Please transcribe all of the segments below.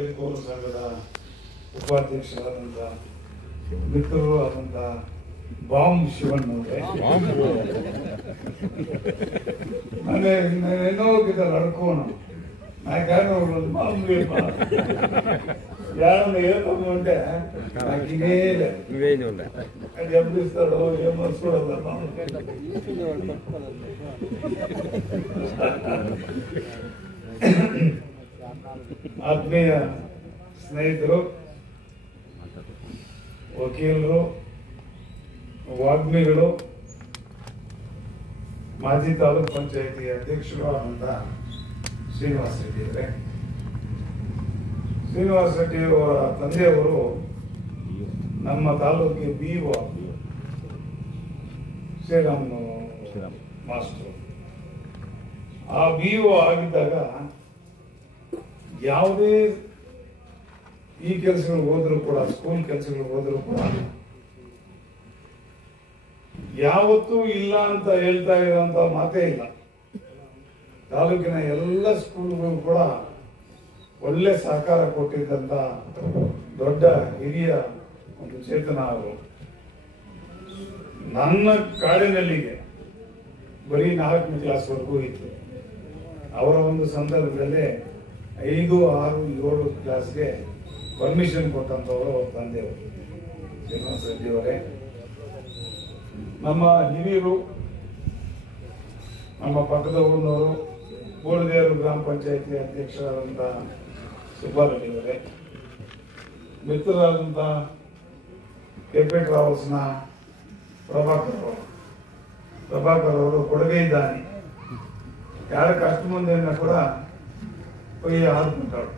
ಕೈಕೋಲು ಸಂಘದ ಉಪಾಧ್ಯಕ್ಷರಾದಂಥ ಮಿತ್ರರು ಆದಂಥ ಬಾಂಬ್ ಶಿವಣ್ಣವ್ರೆ ఎన్నో గిద్దరు అడుకోను నాకేమో మామూలు ఏమన్నా ఏమన్నా ఉంటే నాకు ఇదే అది ఎప్పుడు ఇస్తాడో ఏమో చూడదు ఆత్మీయ స్నేహితులు వకీలు వాగ్మీయులు ಮಾಜಿ ತಾಲೂಕ್ ಪಂಚಾಯತಿ ಅಧ್ಯಕ್ಷರು ಆದಂತ ಶ್ರೀನಿವಾಸ ರೆಡ್ಡಿ ಅವರೇ, ಶ್ರೀನಿವಾಸ ರೆಡ್ಡಿ ಅವರ ತಂದೆಯವರು ನಮ್ಮ ತಾಲೂಕಿಗೆ BO ಶ್ರೀರಾಮ್ ಮಾಸ್ಟರ್. ಆ BO ಆಗಿದ್ದಾಗ ಯಾವುದೇ ಈ ಕೆಲಸಗಳು ಹೋದ್ರು ಕೂಡ, ಸ್ಕೂಲ್ ಕೆಲಸಗಳು ಹೋದ್ರು ಕೂಡ ಯಾವತ್ತೂ ಇಲ್ಲ ಅಂತ ಹೇಳ್ತಾ ಇರೋಂಥ ಮಾತೇ ಇಲ್ಲ. ತಾಲೂಕಿನ ಎಲ್ಲ ಸ್ಕೂಲ್ಗಳು ಕೂಡ ಒಳ್ಳೆ ಸಹಕಾರ ಕೊಟ್ಟಿದ್ದಂತ ದೊಡ್ಡ ಹಿರಿಯ ಒಂದು ಚೇತನ ಅವರು. ನನ್ನ ಕಾಡಿನಲ್ಲಿಗೆ ಬರೀ 4ನೇ ಕ್ಲಾಸ್ವರೆಗೂ ಇತ್ತು. ಅವರ ಒಂದು ಸಂದರ್ಭದಲ್ಲೇ 5, 6, 7 ಕ್ಲಾಸ್ಗೆ ಪರ್ಮಿಷನ್ ಕೊಟ್ಟಂತವರು ಅವ್ರ ತಂದೆಯವರು ಶ್ರೀನಿವಾಸ ರೆಡ್ಡಿ ಅವರೇ. ನಮ್ಮ ಹಿರಿಯರು, ನಮ್ಮ ಪಕ್ಕದ ಊರಿನವರು, ಬೋಳದೇವರು ಗ್ರಾಮ ಪಂಚಾಯತಿ ಅಧ್ಯಕ್ಷರಾದಂಥ ಸುಬ್ಬಾರೆಡ್ಡಿ ಅವರೇ, ಮಿತ್ರರಾದಂಥ ಕೆಪೆ ಟ್ರಾವೆಲ್ಸ್ನ ಪ್ರಭಾಕರ್ ಅವರು ಕೊಡುಗೆ ದಾನಿ. ಯಾರ ಕಷ್ಟ ಮಂದಿಯನ್ನ ಕೂಡ పోయి ఆదుకుంటాడు.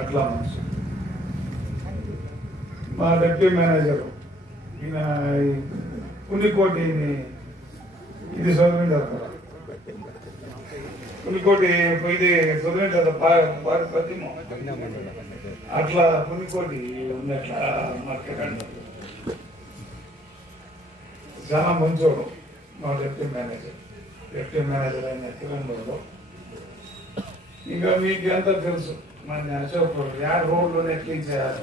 అట్లా మనిషి. మా డిప్యూటీ మేనేజరు ఈయన పులికోటి ఇది చదివింటారు కదా, పులికోటి ఇది చదివింటారు పద్యము, అట్లా పులికోటి ఉన్నట్లా మాట్లాడండి. చాలా మంచోడు మా డిప్యూటీ మేనేజర్ అయిన కిరణ్ బాబు. ఇంకా మీకు ఎంత తెలుసు మన అశోక్ యాడ్ రోడ్లోనే క్లీన్ చేయాలి.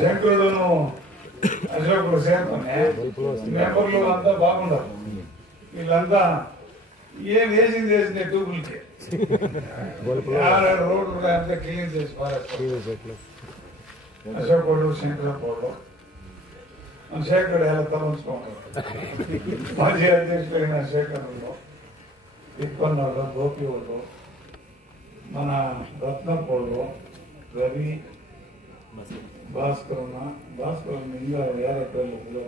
శంకరుడును అశోకుడు సేపనే మెంబర్లు అంతా బాగుండరు. వీళ్ళంతా ఏం వేసింది ట్యూబులకి రోడ్లు అంతా క్లీన్ చేసి పారేస్తారు. అశోకుడు శంకరపోడు శేఖరుడు ఎలా తలంచుకుంటారు. మాజీ అధ్యక్షుడైన శేఖరుడు, తిప్పన్నాడు, గోపి వాళ్ళు, మన రత్నపోళ్ళు, రవి, భాస్కర్ ఇంకా వేరే పేర్లు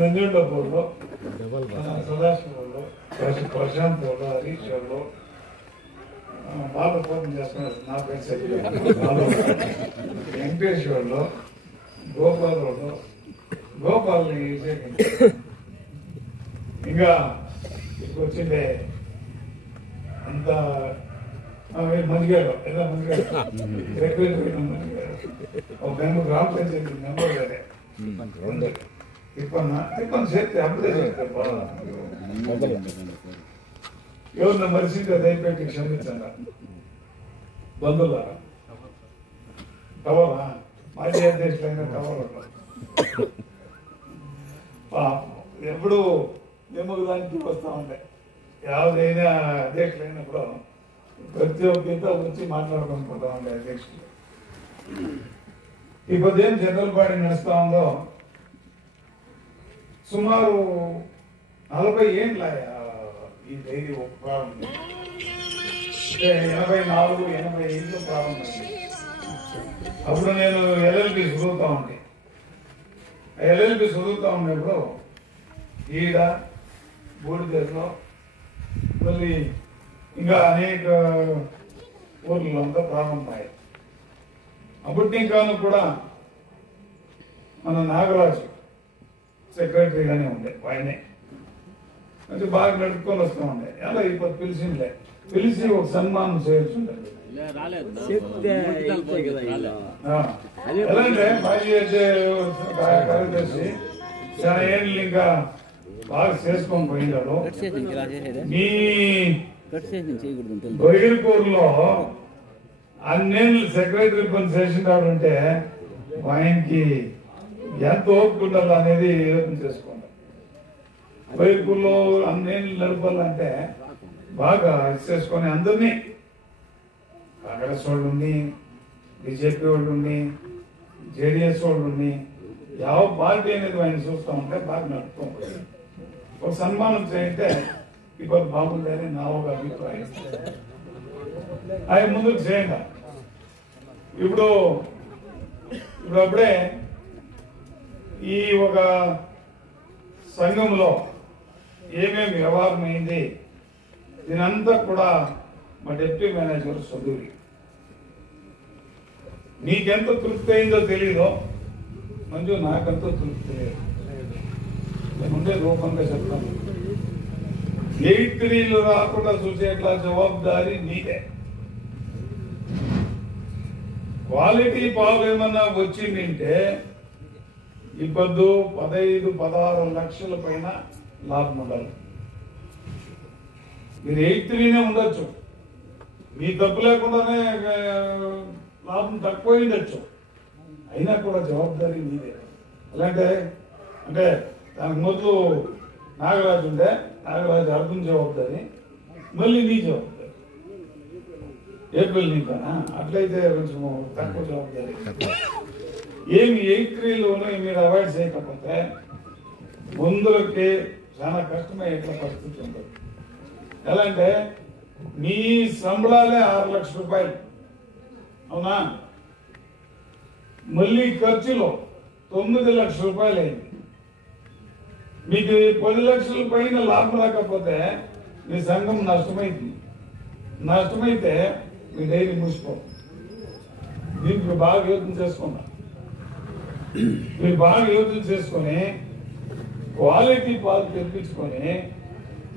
నంజుండ పోళ్ళు, సదాశివ వాళ్ళు, ప్రశాంత్ వాళ్ళు, హరీష్ వాళ్ళు, బాగా ఫోన్ చేస్తున్నారు. నా పేరు సరిగ్గా వెంకటేష్ వాళ్ళు, గోపాల్ వాళ్ళు, గోపాల్ని ఇంకా వచ్చిండే అంత మంచిగాడు ఎలా మంచిగాడు సెక్రటరీ మంచిగాడు. ఒక మెంబర్ గ్రామ పంచాయతీ మెంబర్ గారే తిప్పన్న చేస్తే అప్పుడే చేస్తారు. ఎవరిన మరిసింది దయపెట్టి క్షమించండి బంధువులారా. టవరా మాజీ అధ్యక్షులైన టవర్ ఎప్పుడు నిమ్మదానికి వస్తూ ఉంటాయి. యావదైనా అధ్యక్షులైనప్పుడు ప్రతి ఒక్కరితో వచ్చి మాట్లాడుకుంటూ ఉండే అధ్యక్షులు. ఈ పదేం జనరల్ బాడీ నడుస్తూ ఉందో సుమారు 40 ఏళ్ళ ఈ డైరీ ఒక ప్రారంభం. 84, 85 ప్రారంభమైంది. అప్పుడు నేను LLB చదువుతా ఉండే. LLB చదువుతా ఉన్నప్పుడు ఈడ బూడిదలో మళ్ళీ ఇంకా అనేక ఊర్లలో అంతా ప్రారంభమయ్యాయి. అప్పటి కాలం కూడా మన నాగరాజు సెక్రటరీగానే ఉండే. ఆయనే అంటే బాగా నడుపుకొని వస్తూ ఉండే. ఎలా ఇప్పుడు పిలిచి ఒక సన్మానం చేయాల్సి ఉంటుంది. ఎలా అంటే మాజీ కార్యదర్శి చాలా ఏళ్ళు ఇంకా బాగా చేసుకొని పోయినాడు. మీ బైర్కూరులో అన్నేళ్ళు సెక్రటరీ పని చేసినాడు అంటే ఆయనకి ఎంత ఓపుకుంటారు అనేది యోచన చేసుకోండి. బైర్కూరులో అన్నేళ్ళు నడపాలంటే బాగా చేసుకొని అందరినీ కాంగ్రెస్ వాళ్ళుండి, బీజేపీ వాళ్ళుండి, జేడీఎస్ వాళ్ళుండి, ಯಾವ పార్టీ అనేది ఆయన చూస్తూ ఉంటే బాగా నడుపుతూ ఉంటుంది. ఒక సన్మానం చేయంటే ఇప్పుడు బాగుందని నా ఒక అభిప్రాయం. ఆయన ముందుకు చేయండి. ఇప్పుడు అప్పుడే ఈ ఒక సంఘంలో ఏమేమి వ్యవహారం అయింది దీనంతా కూడా మా డిప్యూటీ మేనేజర్ చదువు. నీకెంత తృప్తి అయిందో తెలీదో మంజు, నాకంతా తృప్తి లేదు. నేను ఉండే రూపంగా చెప్తాను. 8-3 రాకుండా చూసేట్లా జవాబుదారీ నీదే. క్వాలిటీ పాలు ఏమన్నా వచ్చిందంటే ఇప్పుడు 15-16 లక్షల పైన లాభం ఉండాలి. మీరు 8-3 ఉండొచ్చు, మీ తప్పు లేకుండానే లాభం తక్కువ ఉండొచ్చు, అయినా కూడా జవాబుదారీ మీదే. అలాంటే అంటే దానికి మొదలు నాగరాజు ఉండే, నాగరాజు అర్థం జవాబుదారీ, మళ్ళీ నీ జవాబుదారీ ఏప్రిల్ నీకనా, అట్లయితే కొంచెం తక్కువ జవాబుదారీ. ఏమి 8-3లోనూ మీరు అవాయిడ్ చేయకపోతే ముందులకి చాలా కష్టమయ్యే పరిస్థితి ఉంటుంది. ఎలా అంటే మీ సంబళాలే 6 లక్షల రూపాయలు అవునా, మళ్ళీ ఖర్చులో 9 లక్షల రూపాయలు అయింది. మీకు 10 లక్షల పైన లాభం రాకపోతే మీ సంఘం నష్టమైంది. నష్టమైతే మీ డైరీ మూసిపోతుంది. దీనికి బాగా యోచన చేసుకున్నా. మీరు బాగా యోచన చేసుకొని క్వాలిటీ పాలు తెప్పించుకొని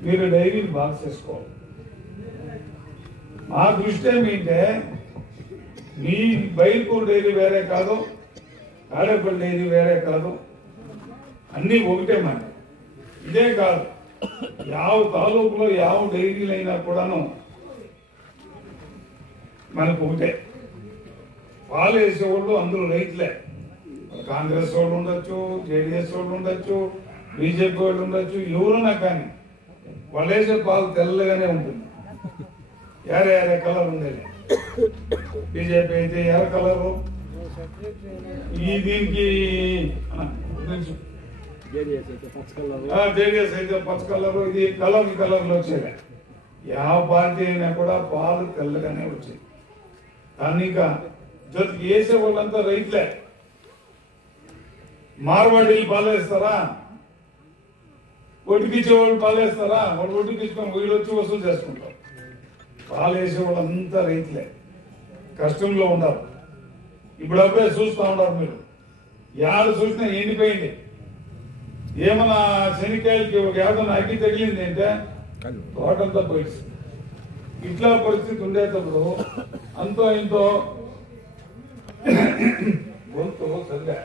మీరు డైరీని బాగా చేసుకోవాలి. మా దృష్టి ఏమిటంటే మీ బైర్కూరు డైరీ వేరే కాదు, తాడేపల్లి డైరీ వేరే కాదు, అన్నీ ఒకటే మన. ఇదే కాదు, యావ తాలూకులో యావ డైరీలైనా కూడాను మనకు ఒకటే. పాలు వేసేవాళ్ళు అందులో రైతులే. కాంగ్రెస్ వాళ్ళు ఉండొచ్చు, జేడీఎస్ వాళ్ళు ఉండొచ్చు, బీజేపీ వాళ్ళు ఉండొచ్చు, ఎవరున్నా కానీ వాళ్ళు వేసే పాలు తెల్లగానే ఉంటుంది. యారే కలర్ ఉండేది. బీజేపీ అయితే ఎర్ర కలరు, ఈ దీనికి జేడీఎస్ అయితే పచ్చ కలరు, ఇది కలర్లు వచ్చేది. ಯಾವ పార్టీ అయినా కూడా పాలు తెల్లగానే వచ్చేది. కానీ ఇంకా జొత్తుకి వేసే వాళ్ళంతా రైతులే. మార్వాడీలు పాలేస్తారా, ఒడ్డుకిచ్చే వాళ్ళు పాలేస్తారా, వాళ్ళు ఒడ్డుకిచ్చుకొని వీళ్ళు వచ్చి వసూలు చేసుకుంటారు. పాలు వేసే వాళ్ళంతా రైతులే, కష్టంలో ఉన్నారు. ఇప్పుడు అప్పుడే చూస్తూ ఉన్నారు మీరు, యారు చూసినా ఎండిపోయింది. ఏమన్నా శనికాయలకి ఒక ఏదైనా అగ్గి తగిలింది అంటే తోటంతా పోయింది. ఇట్లా పరిస్థితి ఉండేటప్పుడు అంతో ఇంతో గొంతు చదివా.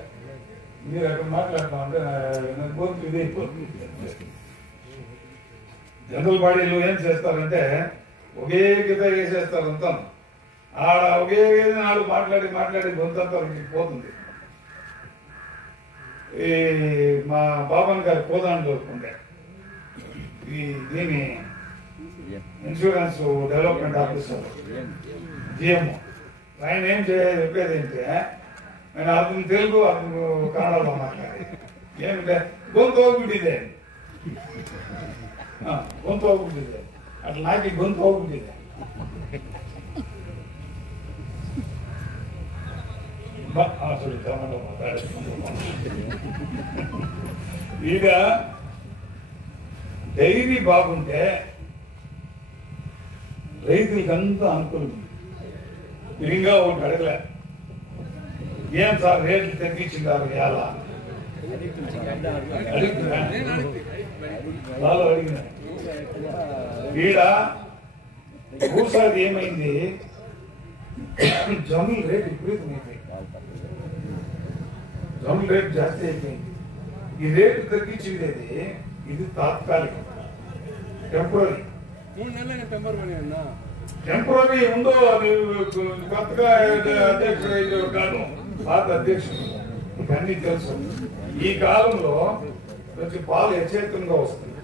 మీరు అక్కడ మాట్లాడతామంటే గొంతు ఇది. జనరల్ బాడీలు ఏం చేస్తారంటే ఒకే గీత వేసేస్తారు అంతా. ఆడ ఒకే నాడు మాట్లాడి గొంతు అంతా పోతుంది. ఈ మా బాబన్ గారు పోదాన్ని దొరుకుంటే ఈ దీని ఇన్సూరెన్స్ డెవలప్మెంట్ ఆఫీసర్ జిఎం ఆయన ఏం చెప్పేది అంటే, నేను అతను తెలుగు అతను కన్నడలో మాట్లాడి ఏమిటంటే గొంతు ಹೋಗ್ಬಿಟ್ಟಿದೆ, గొంతు ಹೋಗ್ಬಿಟ್ಟಿದೆ, అట్లా నాకు గొంతు ಹೋಗ್ಬಿಟ್ಟಿದೆ. ಈಗ డైరీ బాగుంటే రైతులకంతా అనుకూలం. ఇంకా ఒకటి అడగలే, ఏం సార్ రేట్లు తగ్గించారు ఎలా వాళ్ళు అడిగిన ఈడ భూసాది ఏమైంది, జమ్ముల రేటు విపరీతమైంది. జమ్ముల రేటు జాస్తి అయిపోయింది. ఈ రేటు తగ్గించింది ఇది తాత్కాలికం, టెంపరీ. టెంపరీ ఉందో కొత్తగా అధ్యక్షుడు కాదు, పాత అధ్యక్షుడు, ఇవన్నీ తెలుసు. ఈ కాలంలో కొంచెం పాలు యథేచ్ఛంగా వస్తుంది,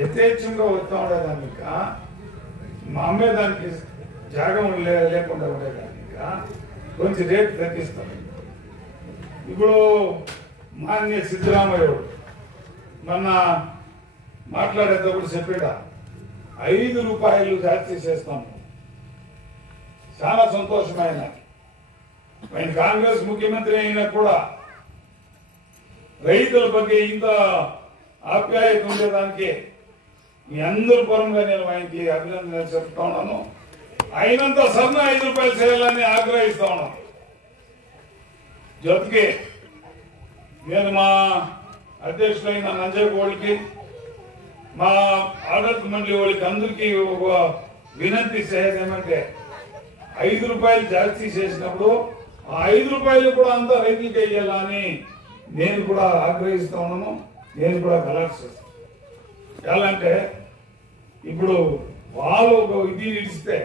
యథేచ్ఛంగా వస్తూ ఉండేదానిక మా అమ్మేదానికి జాగం లేకుండా ఉండేదానిక కొంచెం రేటు తగ్గిస్తాం. ఇప్పుడు మాన్య సిద్ధరామయ్య మొన్న మాట్లాడేటప్పుడు చెప్పాడ 5 రూపాయలు జాస్తి చేస్తాము. చాలా సంతోషమైన ఆయన కాంగ్రెస్ ముఖ్యమంత్రి అయినా కూడా రైతుల ಬಗ್ಗೆ ఇంత ఆప్యాయత ఉండేదానికి మీ అందరి పరంగా నేను ఆయనకి అభినందనలు చెప్తా ఉన్నాను. అయినంత సన్న 5 రూపాయలు చేయాలని ఆగ్రహిస్తా ఉన్నాను. జొత్తుకి నేను మా అధ్యక్షులైన నంజగోడికి, మా ఆడత మండలి వాళ్ళకి అందరికీ ఒక వినంతి చేసేదేమంటే 5 రూపాయలు జాస్తి చేసినప్పుడు ఆ 5 రూపాయలు కూడా అంతా రైతులకి వేయాలని నేను కూడా ఆగ్రహిస్తా ఉన్నాను. నేను కూడా కలెక్ట్ చేస్తాను. ఎలా అంటే ఇప్పుడు వాళ్ళు ఒక ఇది ఇస్తే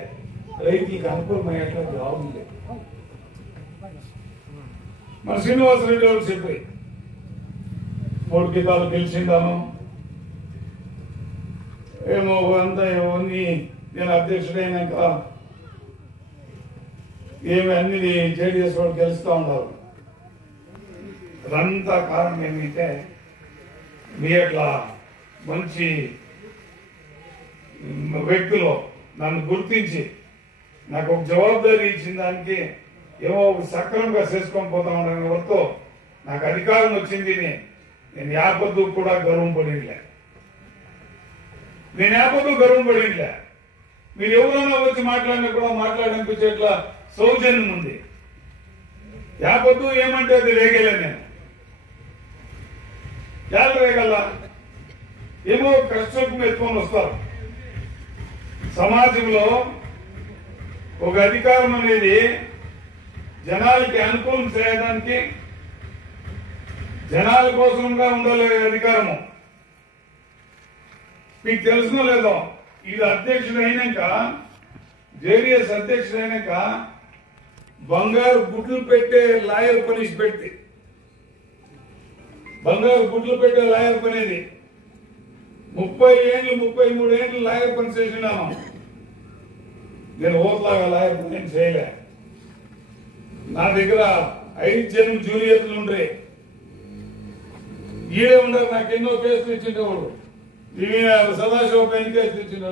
రైతులకి అనుకూలమయ్యేట్లా బాగుంది. మన శ్రీనివాసరెడ్డి వాళ్ళు చెప్పి 3 గీతాలు గెలిచిందాను ఏమో అంతా ఇవన్నీ నేను అధ్యక్షుడైనాక ఏమి అన్ని జేడీఎస్ వాళ్ళు గెలుస్తూ ఉన్నారు. అంతా కారణం ఏమైతే మీ అట్లా మంచి వ్యక్తులు నన్ను గుర్తించి నాకు ఒక జవాబుదారీ ఇచ్చిన దానికి ఏమో సక్రమంగా చేసుకొని పోతా ఉండని వరకు నాకు అధికారం వచ్చింది. నేను యాపద్దు కూడా గర్వం పడిలే, నేను యాపద్దు గర్వం పడిలే. మీరు ఎవరైనా వచ్చి మాట్లాడినా కూడా మాట్లాడడానికి ఇట్లా సౌజన్యం ఉంది. యాపద్దు ఏమంటే అది రేగలే, నేను ఎలా రేగల్లా? ఏమో కష్టం ఎత్తుకొని వస్తారు. సమాజంలో ఒక అధికారం అనేది జనాలకి అనుకూలం చేయడానికి జనాల కోసంగా ఉండాలి అధికారము. మీకు తెలుసునో లేదో, ఇది అధ్యక్షుడు అయినాక, జేడీఎస్ అధ్యక్షుడు అయినాక బంగారు గుడ్లు పెట్టే లాయర్ పని పెట్టి, బంగారు గుడ్లు పెట్టే లాయర్ పనేది 30 ఏళ్ళు 33 ఏళ్ళు లాయర్ పని చేసినాను. నేను ఓట్లాగా లాయర్ పని ఏం చేయలే. నా దగ్గర 5 జనం జూనియర్లు ఉండే ఈడే ఉండరు. నాకు ఎన్నో కేసులు ఇచ్చిండేవాడు. సదాశివ పైన కేసులు ఇచ్చిండే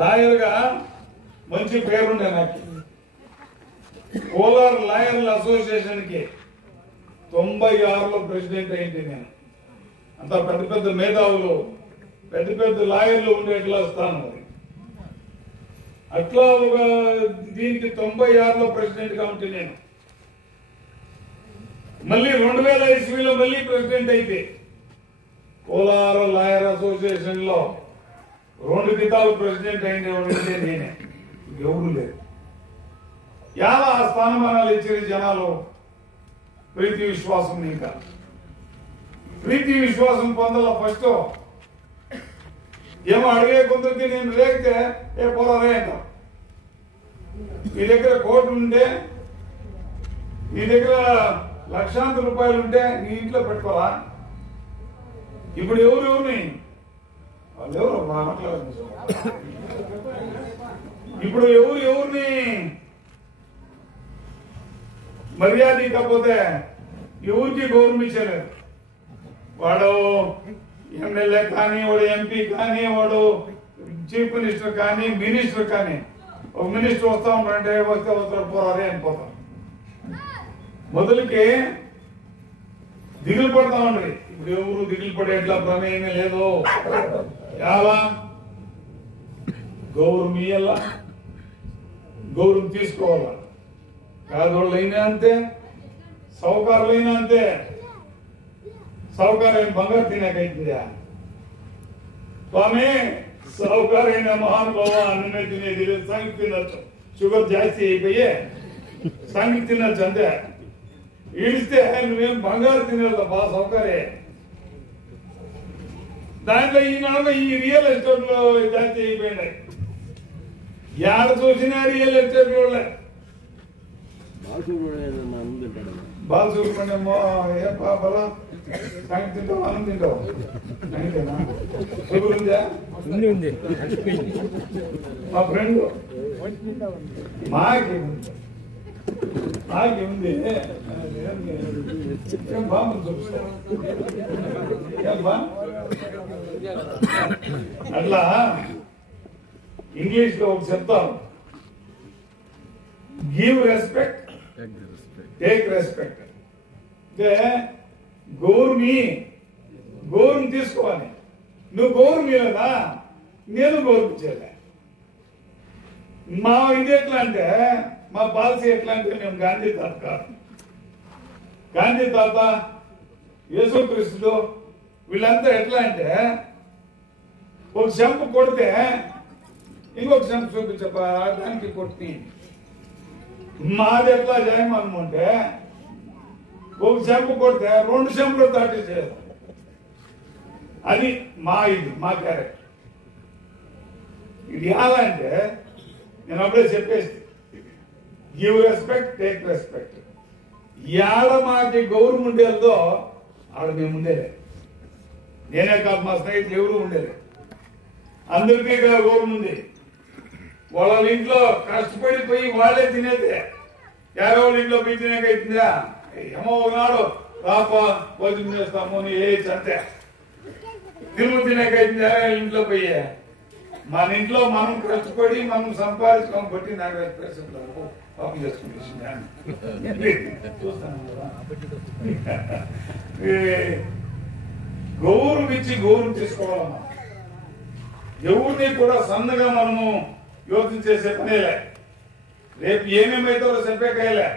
లాయర్ గా మంచి పేరుండే నాకు. కోలార్ లాయర్ల అసోసియేషన్ కి 96లో ప్రెసిడెంట్ అయింది నేను. అంత పెద్ద పెద్ద మేధావులు, పెద్ద పెద్ద లాయర్లు ఉండేట్లా స్థానం అది. అట్లా ఒక దీనికి 96లో ప్రెసిడెంట్ గా ఉంటే నేను మళ్ళీ 2000 మళ్ళీ ప్రెసిడెంట్ అయితే కోలార్ లాయర్ అసోసియేషన్ లో 2 గీతాలు ప్రెసిడెంట్ అయినవాడంటే నేనే, ఎవరు లేదు. ఎలా ఆ స్థానమానాలు ఇచ్చిన జనాలు ప్రీతి విశ్వాసం, ఇంకా ప్రీతి విశ్వాసం పొందాల. ఫస్ట్ ఏమో అడిగే కొందరికి నేను లేకపోతే ఏ పోరాడే అంటాం. మీ దగ్గర కోటి ఉంటే, మీ దగ్గర లక్షాంతర రూపాయలు ఉంటే నీ ఇంట్లో పెట్టుకోవాలా? ఇప్పుడు ఎవరిని వాళ్ళు ఎవరు మాట్లాడారు? ఇప్పుడు ఎవరిని మర్యాద ఇకపోతే ఎవరికి గౌరవించలేదు. వాడు ఎమ్మెల్యే కానీ, వాడు ఎంపీ కానీ, వాడు చీఫ్ మినిస్టర్ కానీ, మినిస్టర్ కానీ, ఒక మినిస్టర్ వస్తా ఉంటారంటే వస్తే వస్తారు పోరాడే అనిపోతాం. మొదలుకి దిగులు పడతా ఉండ్రి. ఇప్పుడు ఎవరు దిగులు పడేట్లా ప్రమేయమే లేదు. ఎలా గౌరవం ఇయ్యాలా, గౌరవం తీసుకోవాలా. పేదోళ్ళైనా అంతే, సౌకర్యాలైనా అంతే. సౌకర్యం బంగారు తినేకైతుందా స్వామి? సౌకర్యమైన మహానుభావ అన్నమే తినేది సంగతి తినచ్చు. షుగర్ జాస్తి అయిపోయి సంగతి తినచ్చు అంతే. ఈడిస్తే నువ్వేం బంగారు తినేది బాగా సౌకర్యం. దాంట్లో ఈ రియల్ ఎస్టేట్ లో జాతి అయిపోయినాయి. యాడ చూసినా రియల్ ఎస్టేట్ లో బాలసుబ్రహ్మణ్యం ఏ పాపలా సాయంత్రం తింటావు, అన్నం తింటావు, మా ఫ్రెండ్ మాకి ఉంది బాగుంది చూపిస్తా. అట్లా ఇంగ్లీష్ లో ఒక చెప్తాను, గివ్ రెస్పెక్ట్ టేక్ రెస్పెక్ట్. అంటే గౌరవం తీసుకోవాలి. నువ్వు గౌరవం ఇవ్వదా, నేను గౌరవించేలే. మా ఇది ఎట్లా అంటే, మా పాలసీ ఎట్లా అంటే, మేము గాంధీ తాత కాదు. గాంధీ తాత, యేసుక్రీస్తుడు వీళ్ళంతా ఎట్లా అంటే, ఒక చెంపు కొడితే ఇంకొక చెంపు చూపించప్ప దానికి కొట్టి. మాది ఎట్లా జయమనం అంటే, ఒక చెంపు కొడితే 2 చెంపులు దాటించేది. అది మా క్యారెక్టర్. ఇది ఎలా అంటే, నేను అప్పుడే చెప్పేసి, గివ్ రెస్పెక్ట్ టేక్ రెస్పెక్ట్. ఏడ మాకి గౌరవం ఉండేదో ఆడ మేము ఉండేదే. నేనే కాదు, మా స్నేహితులు ఎవరు ఉండేది. అందరికీ గౌరవం ఉంది. వాళ్ళ ఇంట్లో కష్టపడిపోయి వాళ్ళే తినేదే. యారో వాళ్ళ ఇంట్లో పోయి తినేక అవుతుందా? ఏమో ఒకనాడు రాప భోజనం చేస్తాము నీ అంతే తినేక అవుతుంది ఇంట్లో పోయి. మన ఇంట్లో మనం కష్టపడి మనం సంపాదించుకొని బట్టి నాకు పాపం చేసుకుని గౌరవం ఇచ్చి గౌరవం తీసుకోవాలమ్మా. ఎవరిని కూడా సన్నగా మనము యోచన చేసే పనేలే. రేపు ఏమేమైతారో చెప్పేకాయలే.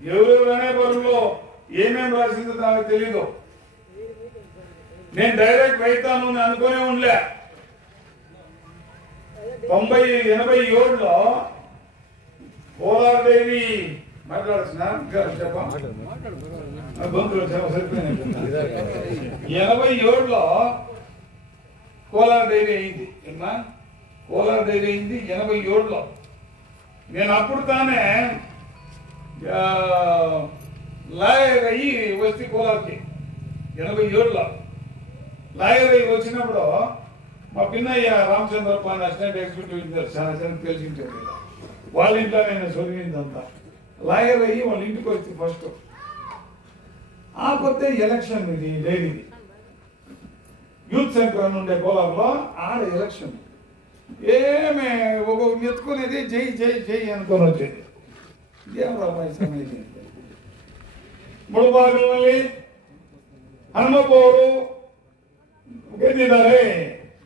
ఎవరెవరు అనే పనుల్లో ఏమేమి రాసిందో నాకు తెలీదు. నేను డైరెక్ట్ రైతాను అనుకునే ఉండలే. 87లో కోలార్ డైరీ మాట్లాడుతున్నా గొంతులు సరిపోయినాయి. 87లో కోలార్ డైరీ అయింది. ఏమా కోలార్ డైరీ అయింది 87లో. నేను అప్పుడు తానే లాయర్ అయ్యి వచ్చి కోలార్కి 87లో లాయర్ అయ్యి వచ్చినప్పుడు మా పిన్నయ్య రామచంద్ర పాన్ అసిస్టెంట్ ఎగ్జిక్యూటివ్ ఇంజనీర్ చాలా చిన్న తెలిసింటారు. వాళ్ళ ఇంట్లో నేను చదివిందంతా. లాయర్ అయ్యి వాళ్ళ ఇంటికి వచ్చి ఫస్ట్ ఆ కొత్త ఎలక్షన్ ఇది డైరీది యూత్ సెంటర్ అని ఉండే కోలార్లో ఆడ ఎలక్షన్. ఏమే ఒక ఎత్తుకునేది జై జై జై అనుకొని వచ్చేది. ముడుబాగులని హనుమపోడు గెలిచినారే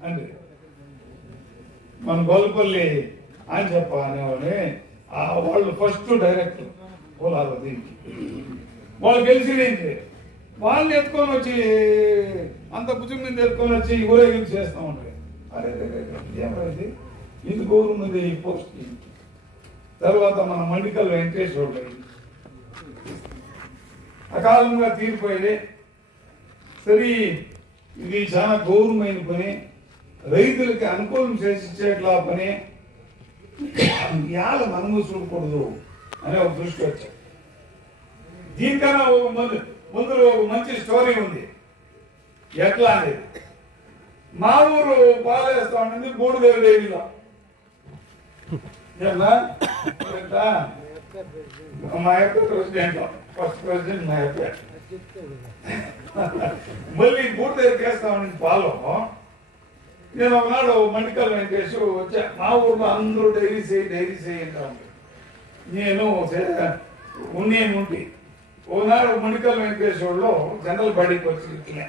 అండి. మన గోల్పల్లి అని చెప్ప అనేవాళ్ళని వాళ్ళు ఫస్ట్ డైరెక్టర్ కోలారు దీనికి. వాళ్ళు గెలిచినది వాళ్ళు ఎత్తుకొని వచ్చి అంత భుజం మీద ఎత్తుకొని వచ్చి ఊరేగింపు చేస్తా ఉంటారు. అరే ఏమైంది ఇది గౌరవం ఉంది ఈ పోస్ట్. తర్వాత మన మండికల్ వెంకటేశ్వరుడు అకాలంగా తీరిపోయేది. సరే ఇది చాలా గౌరవమైన పని, రైతులకి అనుకూలం చేసిచ్చేట్లా పని, ఇవాళ మనము చూడకూడదు అనే ఒక దృష్టి వచ్చాయి. దీనికన్నా ముందు ఒక మంచి స్టోరీ ఉంది. ఎట్లా అనేది మా ఊరు పాలేస్తా ఉంటుంది గూడుదేవి డైరీలో. మా యొక్క ప్రెసిడెంట్ ఫస్ట్ ప్రెసిడెంట్ మా యొక్క మళ్ళీ గూడుదేవి వేస్తా ఉండింది పాలు. నేను ఒకనాడు మండికల్ వెంకటేష్ వచ్చా. మా ఊర్లో అందరూ డైరీ చేయి అంటాను. నేను ఉండి ఒకనాడు మండికల్ వెంకటేశ్వర్లో జనరల్ బాడీకి వచ్చి ఇట్లే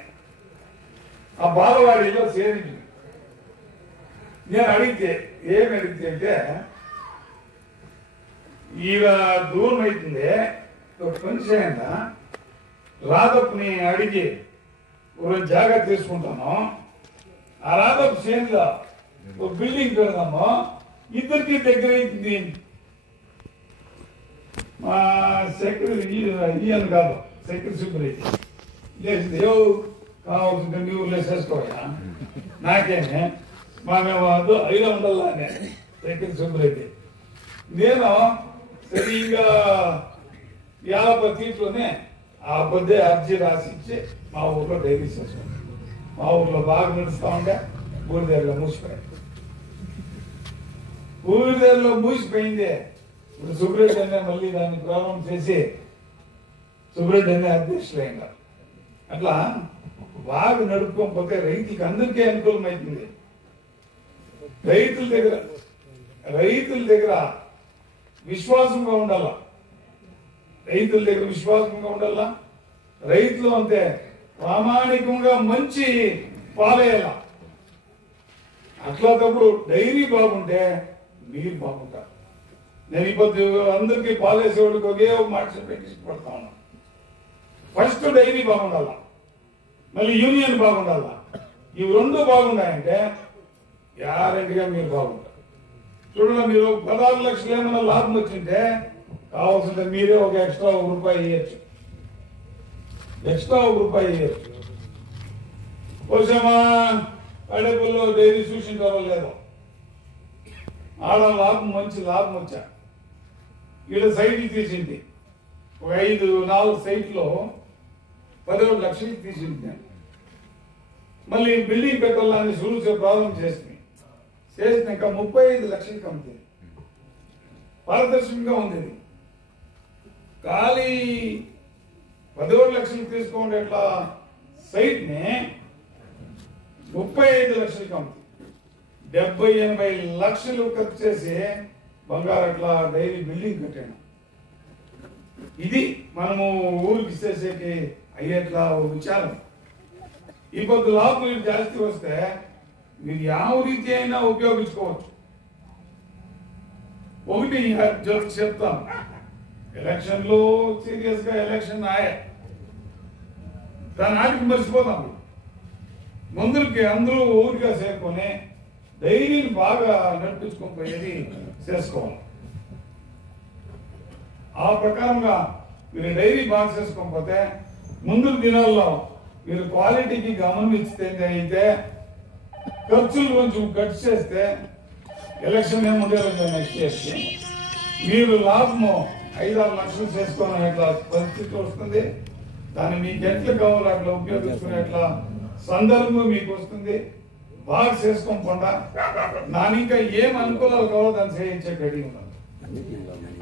ఆ బాలవాడిలో చేరింది. నేను అడిగితే ఏమి అడిగితే అంటే ఈడ దూరం అవుతుంది ఒక పని చేయండి, రాధప్ని అడిగి ఒక జాగ్రత్త తీసుకుంటాను. ఆ రాధప్ చేనులో ఒక బిల్డింగ్ పెడదాము, ఇద్దరికి దగ్గర అవుతుంది. మా సెక్రటరీ ఈయన కాదు, సెక్రటరీ సుబ్బరెడ్డి లేచింది. కావాల్సింటే మీ ఊర్లో చేసుకోయా నాకేనే మా మేము అయినా ఉండాలనే దగ్గర సుబ్బరెడ్డి నేను సరిగా 50 సీట్లోనే ఆ పొద్దే అర్జీ రాసిచ్చి మా ఊర్లో డైరీ చేసుకున్నాం. మా ఊర్లో బాగా నడుస్తా ఉంటే బూడిదేరులో మూసిపోయింది. బూడిదేరులో మూసిపోయింది. ఇప్పుడు సుబ్బరెడ్డి అనే మళ్ళీ దాన్ని ప్రారంభం చేసి సుబ్బరెడ్డి అనే అధ్యక్షులైన అట్లా బాగా నడుపుకోకపోతే రైతులకి అందరికీ అనుకూలమైతుంది. రైతుల దగ్గర విశ్వాసంగా ఉండాల. రైతుల దగ్గర విశ్వాసంగా ఉండాల. రైతులు అంతే ప్రామాణికంగా మంచి పాలేయాల. అట్లా తప్పుడు డైరీ బాగుంటే మీరు బాగుంటారు. నేను ఇప్పుడు అందరికీ పాలేసేవాడికి ఒకే మాట చెప్పి ఇష్టపడతా ఉన్నాను. ఫస్ట్ డైరీ బాగుండాల, మళ్ళీ యూనియన్ బాగుండాల. ఇవి రెండు బాగున్నాయంటే గ్యారెంటీగా మీరు బాగుంటారు. చూడండి, మీరు 16 లక్షలు ఏమైనా లాభం వచ్చింటే కావాల్సింటే మీరే ఒక ఎక్స్ట్రా ₹1 ఇవ్వచ్చు. కొంచెమా కడపల్లో డైరీ చూసింటారో లేదో, ఆడ లాభం మంచి లాభం వచ్చా. ఈడ సైట్లు తీసింది, ఒక 4 సైట్లో 17 లక్షలు తీసింది. నేను మళ్ళీ బిల్డింగ్ పెట్టాలని సులువు ప్రారంభం చేసినాక 35 లక్షలు కమ్మింది. పారదర్శకంగా ఉంది. ఖాళీ 17 లక్షలు తీసుకోండి అట్లా సైట్ ని 35 లక్షలు కమ్మింది. 70-80 లక్షలు ఖర్చు చేసి బంగారు అట్లా డైరీ బిల్డింగ్ కట్టాను. ఇది మనము ఊరికి ఇచ్చేసేకి అయ్యేట్లా విచారం. ఈ కొద్ది లాభం జాస్తి వస్తే మీరు ಯಾವ రీతి అయినా ఉపయోగించుకోవచ్చు. ఒకటి చెప్తాను, ఎలక్షన్ లో సీరియస్ గా ఎలక్షన్ దాని ఆటికి మర్చిపోతాం. ముందుకి అందరూ ఊరిగా చేరుకొని డైరీని బాగా నడిపించుకొని పోయేది చేసుకోవాలి. ఆ ప్రకారంగా మీరు డైరీ బాగా చేసుకోకపోతే ముందు దినాల్లో మీరు క్వాలిటీకి గమనం ఇస్తే అయితే ఖర్చులు కొంచెం కట్ చేస్తే ఎలక్షన్ ఏముండేది నెక్స్ట్ ఇయర్కి మీరు లాభము 5-6 లక్షలు చేసుకునే పరిస్థితి వస్తుంది. దాన్ని మీకు ఎట్లా కావాలో అట్లా ఉపయోగించుకునేట్లా సందర్భం మీకు వస్తుంది. బాగా చేసుకోకుండా నాని ఇంకా ఏం అనుకూలాలు కావాలో దాన్ని చేయించే గడి ఉన్నాను.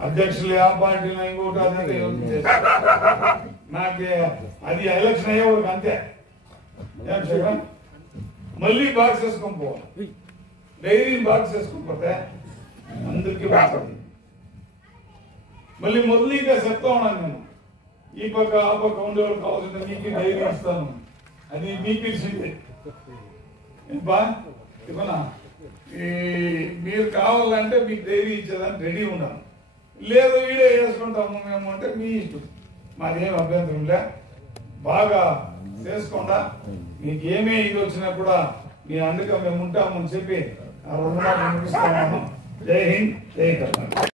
అధ్యక్షులు ఆ పార్టీలో ఇంకోటి అదంతా నాకే అది ఎలక్షన్ అయ్యేవాడికి అంతే. ఏం చేయడం మళ్ళీ బాగా చేసుకొని పోవాలి. డైరీని బాగా చేసుకోకపోతే అందరికీ బాగుంది. మళ్ళీ మొదలుగా చెప్తా ఉన్నాను నేను, ఈ పక్క ఆ పక్క ఉండేవాళ్ళు కావాల్సింది మీకు డైరీ ఇస్తాను, అది మీకు ఇచ్చింది ఇవ్వనా. మీరు కావాలంటే మీకు డైరీ ఇచ్చేదాన్ని రెడీ ఉన్నాను, లేదు వీడే వేసుకుంటాము మేము అంటే మీ ఇష్టం, మాదేం అభ్యంతరం లే. బాగా చేసుకోండా, మీకు ఏమే ఇది వచ్చినా కూడా మీ అందుకే మేము ఉంటామని చెప్పి ఆ 2 మాటలు ముగిస్తాము. జై హింద్, జై కర్ణాటక.